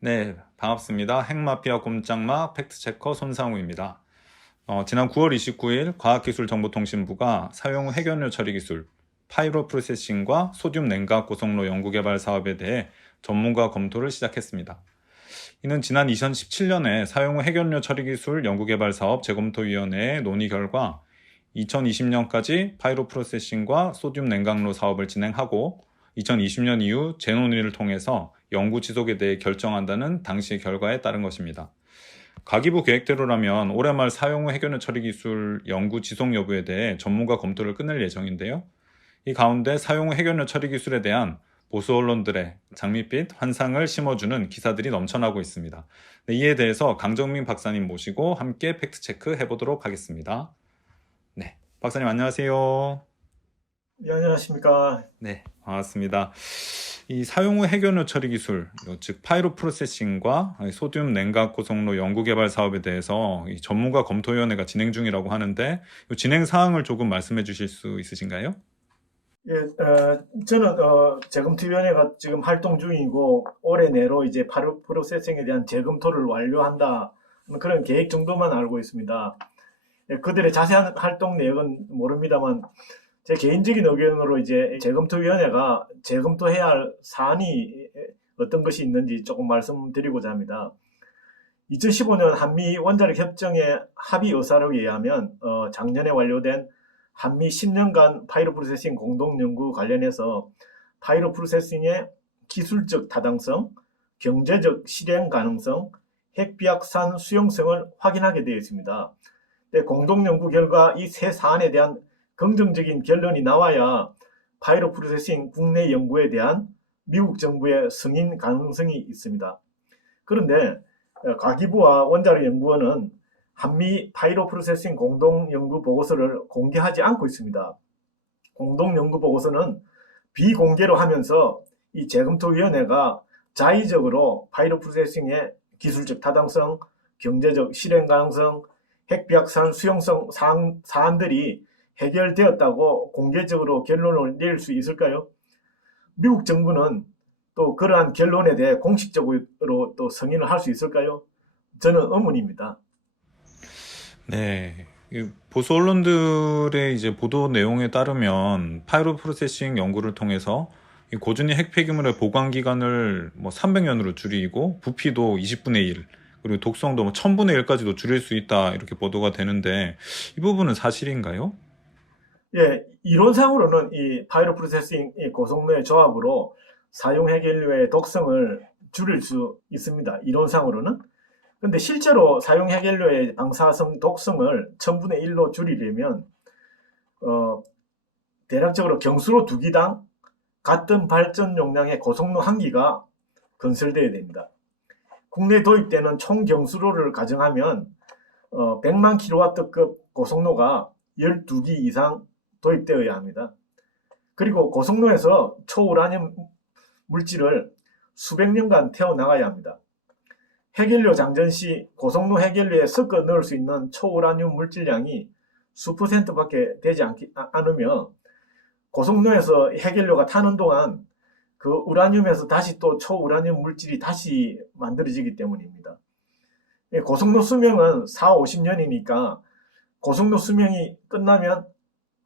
네, 반갑습니다. 핵마피아 꼼짝마 팩트체커 손상우입니다. 어, 지난 9월 29일 과학기술정보통신부가 사용 후 해견류 처리 기술 파이로 프로세싱과 소듐 냉각 고속로 연구개발 사업에 대해 전문가 검토를 시작했습니다. 이는 지난 2017년에 사용 후 해견류 처리 기술 연구개발 사업 재검토위원회의 논의 결과 2020년까지 파이로 프로세싱과 소듐 냉각로 사업을 진행하고 2020년 이후 재논의를 통해서 연구 지속에 대해 결정한다는 당시의 결과에 따른 것입니다. 가기부 계획대로라면 올해 말 사용 후 해견류 처리 기술 연구 지속 여부에 대해 전문가 검토를 끝낼 예정인데요. 이 가운데 사용 후 해견류 처리 기술에 대한 보수 언론들의 장밋빛 환상을 심어주는 기사들이 넘쳐나고 있습니다. 네, 이에 대해서 강정민 박사님 모시고 함께 팩트 체크 해보도록 하겠습니다. 네, 박사님 안녕하세요. 예, 안녕하십니까. 네, 반갑습니다. 이 사용 후 해견류 처리 기술, 즉 파이로 프로세싱과 소듐 냉각 고속로 연구 개발 사업에 대해서 이 전문가 검토위원회가 진행 중이라고 하는데 이 진행 사항을 조금 말씀해 주실 수 있으신가요? 예, 어, 저는 어, 재검토위원회가 지금 활동 중이고 올해 내로 이제 파로 프로세싱에 대한 재검토를 완료한다 그런 계획 정도만 알고 있습니다. 예, 그들의 자세한 활동 내역은 모릅니다만 제 개인적인 의견으로 이제 재검토위원회가 재검토해야 할 사안이 어떤 것이 있는지 조금 말씀드리고자 합니다. 2015년 한미 원자력 협정의 합의 의사록에 의하면 어, 작년에 완료된 한미 10년간 파이로 프로세싱 공동 연구 관련해서 파이로 프로세싱의 기술적 타당성, 경제적 실행 가능성, 핵비약산 수용성을 확인하게 되어 있습니다. 네, 공동 연구 결과 이 세 사안에 대한 긍정적인 결론이 나와야 파이로 프로세싱 국내 연구에 대한 미국 정부의 승인 가능성이 있습니다. 그런데 어, 과기부와 원자력 연구원은 한미 파이로 프로세싱 공동 연구 보고서를 공개하지 않고 있습니다. 공동 연구 보고서는 비공개로 하면서 이 재검토위원회가 자의적으로 파이로 프로세싱의 기술적 타당성, 경제적 실행 가능성, 핵비약산 수용성 사안, 사안들이 해결되었다고 공개적으로 결론을 내릴 수 있을까요? 미국 정부는 또 그러한 결론에 대해 공식적으로 또 승인을 할 수 있을까요? 저는 의문입니다. 네. 이 보수 언론들의 이제 보도 내용에 따르면 파이로 프로세싱 연구를 통해서 이 고준위 핵 폐기물의 보관 기간을 뭐 300년으로 줄이고 부피도 20분의 1 그리고 독성도 뭐 1000분의 1까지도 줄일 수 있다 이렇게 보도가 되는데 이 부분은 사실인가요? 예, 이론상으로는 이 파이로 프로세싱 이 고성노의 조합으로 사용 해결료의 독성을 줄일 수 있습니다. 이론상으로는. 근데 실제로 사용 해결료의 방사성 독성을 1000분의 1로 줄이려면 어, 대략적으로 경수로 두 기당 같은 발전 용량의 고속로 한 기가 건설되어야 됩니다. 국내 도입되는 총 경수로를 가정하면 어, 100만 킬로와트급 고속로가 12기 이상 도입되어야 합니다. 그리고 고속로에서 초우라늄 물질을 수백 년간 태워나가야 합니다. 해결료 장전 시 고속로 해결료에 섞어 넣을 수 있는 초우라늄 물질량이 수 퍼센트밖에 되지 않기, 아, 않으며 고속로에서 해결료가 타는 동안 그 우라늄에서 다시 또 초우라늄 물질이 다시 만들어지기 때문입니다. 예, 고속로 수명은 4, 50년이니까 고속로 수명이 끝나면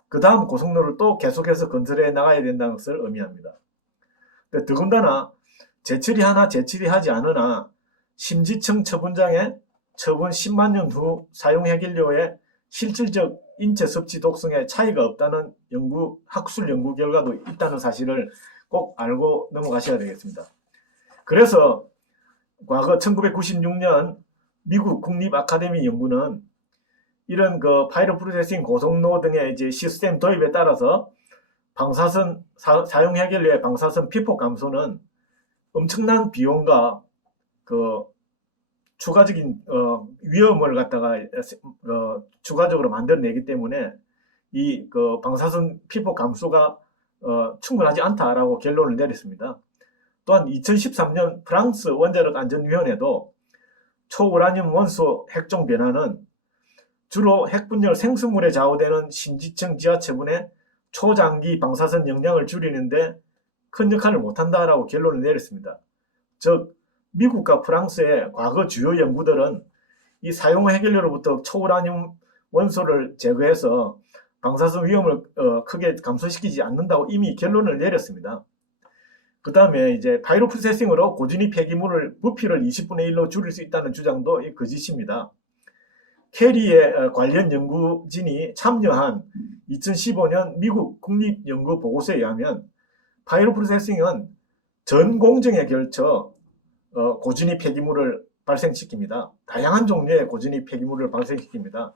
그 다음 고속로를 또 계속해서 건설해 나가야 된다는 것을 의미합니다. 더군다나 재처리 하나 재처리 하지 않으나 심지청 처분장에 처분 10만 년 후 사용 해결료의 실질적 인체 섭취 독성에 차이가 없다는 연구, 학술 연구 결과도 있다는 사실을 꼭 알고 넘어가셔야 되겠습니다. 그래서 과거 1996년 미국 국립 아카데미 연구는 이런 그 파이로 프로세싱 고속로 등의 이제 시스템 도입에 따라서 방사선 사, 용 해결료의 방사선 피폭 감소는 엄청난 비용과 그 추가적인 어, 위험을 갖다가 어, 추가적으로 만들어내기 때문에 이 그 방사선 피폭 감소가 어, 충분하지 않다라고 결론을 내렸습니다. 또한 2013년 프랑스 원자력 안전위원회도 초우라늄 원소 핵종 변화는 주로 핵분열 생수물에 좌우되는 신지층 지하체분의 초장기 방사선 영향을 줄이는데 큰 역할을 못한다라고 결론을 내렸습니다. 즉 미국과 프랑스의 과거 주요 연구들은 이 사용 해결료로부터 초우라늄 원소를 제거해서 방사선 위험을 어, 크게 감소시키지 않는다고 이미 결론을 내렸습니다. 그 다음에 이제 파이로 프로세싱으로 고준위 폐기물을 부피를 20분의 1로 줄일 수 있다는 주장도 이 거짓입니다. 캐리의 어, 관련 연구진이 참여한 2015년 미국 국립연구보고서에 의하면 파이로 프로세싱은 전 공정에 걸쳐 어, 고준위 폐기물을 발생시킵니다. 다양한 종류의 고준위 폐기물을 발생시킵니다.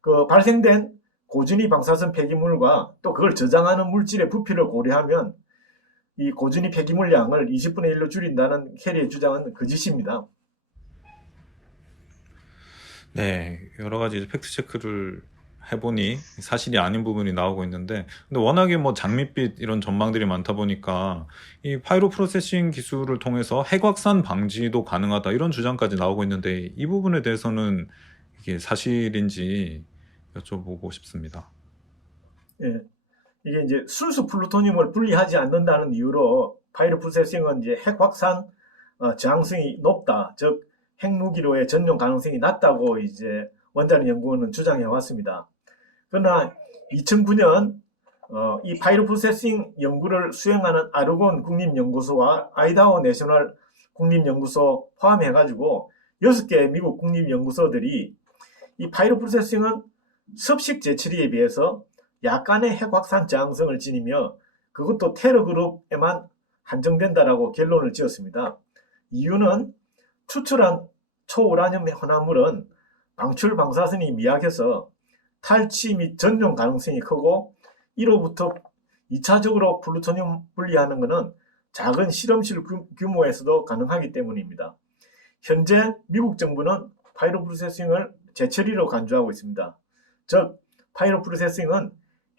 그 발생된 고준위 방사선 폐기물과 또 그걸 저장하는 물질의 부피를 고려하면 이 고준위 폐기물량을 20분의 1로 줄인다는 캐리의 주장은 거짓입니다. 네, 여러 가지 팩트 체크를 해보니 사실이 아닌 부분이 나오고 있는데, 근데 워낙에 뭐 장밋빛 이런 전망들이 많다 보니까 이 파이로 프로세싱 기술을 통해서 핵 확산 방지도 가능하다 이런 주장까지 나오고 있는데 이 부분에 대해서는 이게 사실인지 여쭤보고 싶습니다. 예. 이게 이제 순수 플루토늄을 분리하지 않는다는 이유로 파이로 프로세싱은 이제 핵 확산 어, 저항성이 높다. 즉 핵무기로의 전용 가능성이 낮다고 이제 원자력 연구원은 주장해 왔습니다. 그러나 2009년 어, 이 파이로 프로세싱 연구를 수행하는 아르곤 국립연구소와 아이다호 내셔널 국립연구소 포함해가지고 6개 미국 국립연구소들이 이 파이로 프로세싱은 섭식 제처리에 비해서 약간의 핵 확산 저항성을 지니며 그것도 테러 그룹에만 한정된다라고 결론을 지었습니다. 이유는 추출한 초우라늄 혼합물은 방출 방사선이 미약해서 탈취 및 전용 가능성이 크고 1호부터 2차적으로 플루토늄 분리하는 것은 작은 실험실 규- 규모에서도 가능하기 때문입니다. 현재 미국 정부는 파이로 프로세싱을 재처리로 간주하고 있습니다. 즉 파이로 프로세싱은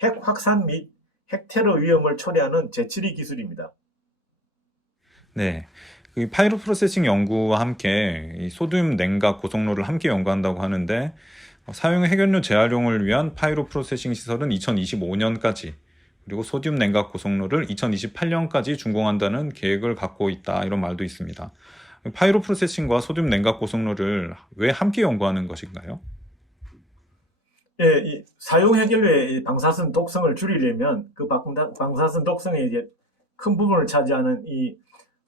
핵 확산 및 핵 테러 위험을 초래하는 재처리 기술입니다. 네. 이 파이로 프로세싱 연구와 함께 이 소듐 냉각 고속로를 함께 연구한다고 하는데 어, 사용 해결료 재활용을 위한 파이로 프로세싱 시설은 2025년까지 그리고 소듐 냉각 고속로를 2028년까지 준공한다는 계획을 갖고 있다 이런 말도 있습니다. 파이로 프로세싱과 소듐 냉각 고속로를 왜 함께 연구하는 것인가요? 예, 이 사용 해결료의 이 방사선 독성을 줄이려면 그 방사- 방사선 독성의 이제 큰 부분을 차지하는 이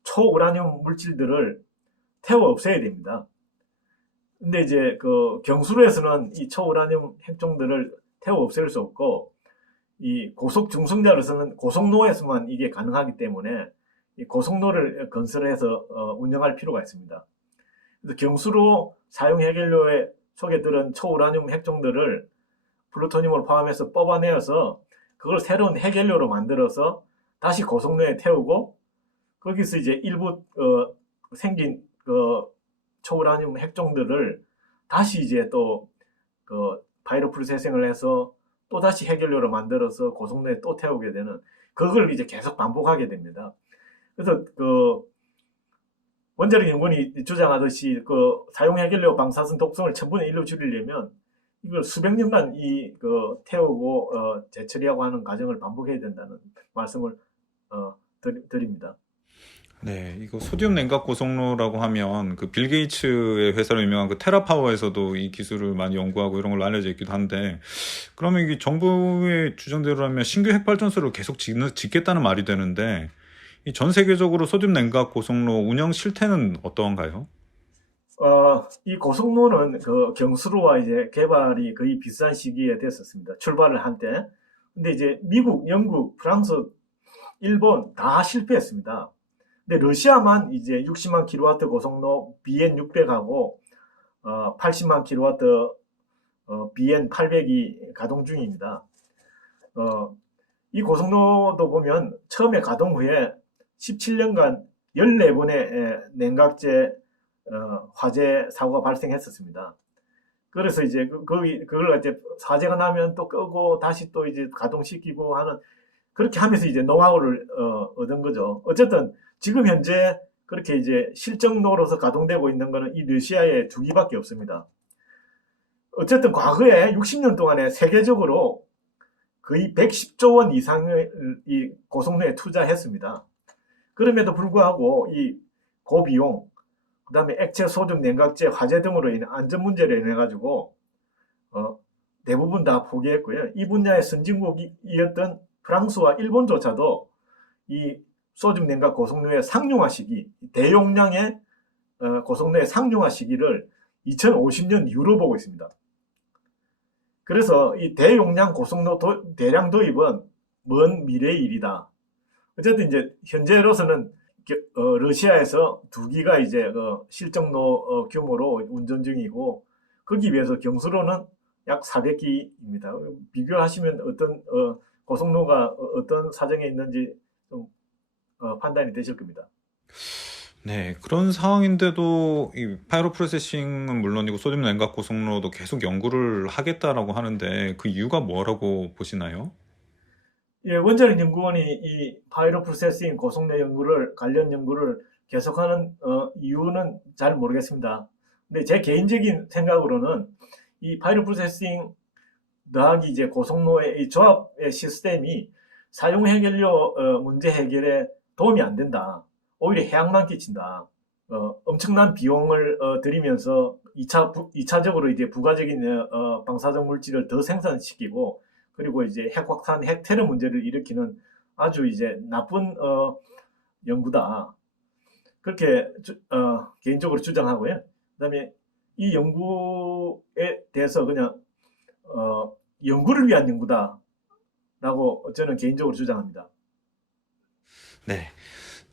초우라늄 물질들을 태워 없애야 됩니다. 근데 이제 그 경수로에서는 이 초우라늄 핵종들을 태워 없앨 수 없고 이 고속 중성자로서는 고속로에서만 이게 가능하기 때문에 이 고속로를 건설해서 어, 운영할 필요가 있습니다. 그래서 경수로 사용 해결료에 속에 들은 초우라늄 핵종들을 플루토늄을 포함해서 뽑아내어서 그걸 새로운 해결료로 만들어서 다시 고속로에 태우고 거기서 이제 일부 어, 생긴 그 초우라늄 핵종들을 다시 이제 또 그 바이로 프로세싱을 해서 또 다시 해결료로 만들어서 고속로에 또 태우게 되는 그걸 이제 계속 반복하게 됩니다. 그래서 그 원자력 연구원이 주장하듯이 그 사용 해결료 방사선 독성을 천분의 일로 줄이려면 이걸 수백 년간 이그 태우고 어, 재처리하고 하는 과정을 반복해야 된다는 말씀을 어, 드립니다. 네, 이거 소듐 냉각 고속로라고 하면 그 빌 게이츠의 회사로 유명한 그 테라파워에서도 이 기술을 많이 연구하고 이런 걸로 알려져 있기도 한데 그러면 이게 정부의 주장대로라면 신규 핵발전소를 계속 짓겠다는 말이 되는데 이 전 세계적으로 소듐 냉각 고속로 운영 실태는 어떠한가요? 어, 이 고속로는 그 경수로와 이제 개발이 거의 비슷한 시기에 됐었습니다. 출발을 한 때. 근데 이제 미국, 영국, 프랑스, 일본 다 실패했습니다. 근데 러시아만 이제 60만 킬로와트 고속로 BN600하고 어, 80만 킬로와트 어, BN800이 가동 중입니다. 어, 이 고속로도 보면 처음에 가동 후에 17년간 14번의 냉각제 어, 화재 사고가 발생했었습니다. 그래서 이제 그, 그, 그걸 이제 화재가 나면 또 끄고 다시 또 이제 가동시키고 하는 그렇게 하면서 이제 노하우를 어, 얻은 거죠. 어쨌든 지금 현재 그 그렇게 이제 실정로로서 가동되고 있는 것은 이 러시아에 두 기밖에 없습니다. 어쨌든 과거에 60년 동안에 세계적으로 거의 110조 원 이상을 이 고속로에 투자했습니다. 그럼에도 불구하고 이 고비용, 그 다음에 액체 소득 냉각제 화재 등으로 인한 안전 문제를 인해 가지고 어, 대부분 다 포기했고요. 이 분야의 선진국이었던 프랑스와 일본조차도 이 소득 냉각 고속로의 상용화 시기, 대용량의 어, 고속로의 상용화 시기를 2050년 이후로 보고 있습니다. 그래서 이 대용량 고속로 도- 대량 도입은 먼 미래의 일이다. 어쨌든 이제 현재로서는 겨- 어, 러시아에서 두 기가 이제 어, 실정로 어, 규모로 운전 중이고 거기 비해서 경수로는 약 400기입니다. 비교하시면 어떤 어, 고속로가 어- 어떤 사정에 있는지 좀 어, 판단이 되실 겁니다. 네, 그런 상황인데도 이 파이로 프로세싱은 물론이고 소듐 냉각 고속로도 계속 연구를 하겠다라고 하는데 그 이유가 뭐라고 보시나요? 예, 원자력 연구원이 이 파이로 프로세싱 고속내 연구를 관련 연구를 계속하는 어, 이유는 잘 모르겠습니다. 근데 제 개인적인 생각으로는 이 파이로 프로세싱 더하기 이제 고속로의 이 조합의 시스템이 사용 해결료 어, 문제 해결에 도움이 안 된다. 오히려 해악만 끼친다. 어, 엄청난 비용을 어, 들이면서 2차, 부, 2차적으로 이제 부가적인 어, 방사적 물질을 더 생산시키고 그리고 이제 핵 확산, 핵 테러 문제를 일으키는 아주 이제 나쁜 어, 연구다. 그렇게 주- 어, 개인적으로 주장하고요. 그다음에 이 연구에 대해서 그냥 어, 연구를 위한 연구다라고 저는 개인적으로 주장합니다. 네.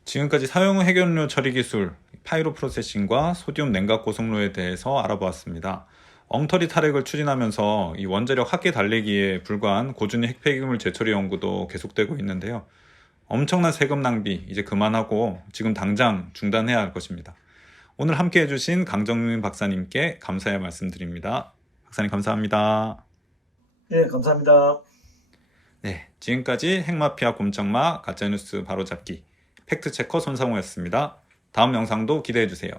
지금까지 사용 해결료 처리 기술, 파이로 프로세싱과 소듐 냉각 고속로에 대해서 알아보았습니다. 엉터리 탈핵을 추진하면서 이 원자력 학계 달래기에 불과한 고준위 핵폐기물 재처리 연구도 계속되고 있는데요. 엄청난 세금 낭비 이제 그만하고 지금 당장 중단해야 할 것입니다. 오늘 함께 해주신 강정민 박사님께 감사의 말씀드립니다. 박사님 감사합니다. 예, 감사합니다. 네, 지금까지 핵마피아 곰장마 가짜뉴스 바로잡기 팩트체커 손상호였습니다. 다음 영상도 기대해주세요.